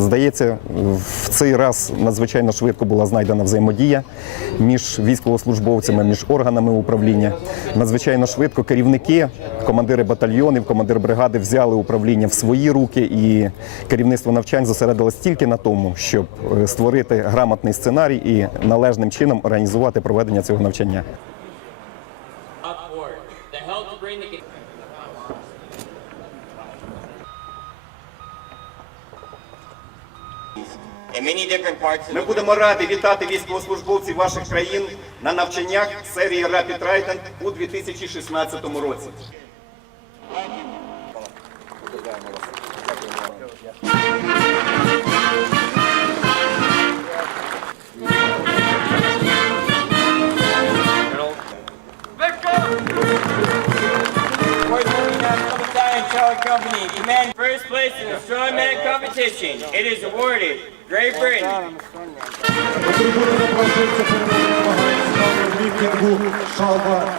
Здається, в цей раз надзвичайно швидко була знайдена взаємодія між військовослужбовцями, між органами управління. Надзвичайно швидко керівники, командири батальйонів, командир бригади взяли управління в свої руки, і керівництво навчань зосередилось тільки на тому, щоб е, створити грамотний сценарій і належним чином організувати проведення цього навчання. Ми будемо раді вітати військовослужбовців ваших країн на навчаннях серії Rapid Trident у 2016 році. Fourth Battalion Charlie Company command first place in the strongman competition. It is awarded Great Britain. До трибуни запрошується передовий змагань з номер ліфтингу Шалва